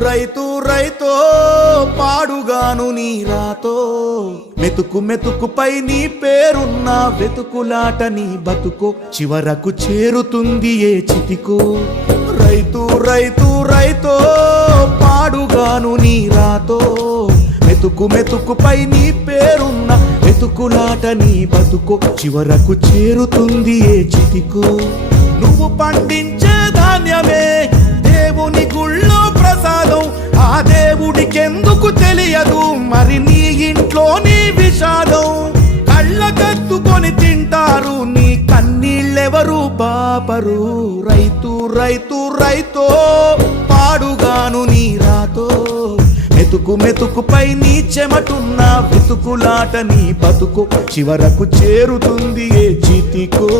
రైతు రైతో పాడుగాను నీ రాతో మెతుకు మెతుకుపై నీ పేరున్న వెతుకులాట నీ బతుకో చివరకు చేరుతుంది ఏ చితికో రైతు రైతు రైతో పాడుగాను నీ రాతో మెతుకు మెతుకుపై నీ పేరున్న వెతుకులాట నీ బతుకో చివరకు చేరుతుంది ఏ చితికో నువ్వు పండించే ధాన్యమే దేవుని గుళ్ళో ప్రసాదం ఆ దేవుడికెందుకు తెలియదు మరి నీ ఇంట్లో నీ విషాదం కళ్ళకత్తుకొని తింటారు నీ కన్నీళ్ళెవరు పాపరు రైతు రైతు రైతో పాడుగాను నీ రాతో మెతుకు మెతుకుపై నీ చెమటున్న వెతుకులాట నీ బతుకు చివరకు చేరుతుంది ఏ చితికో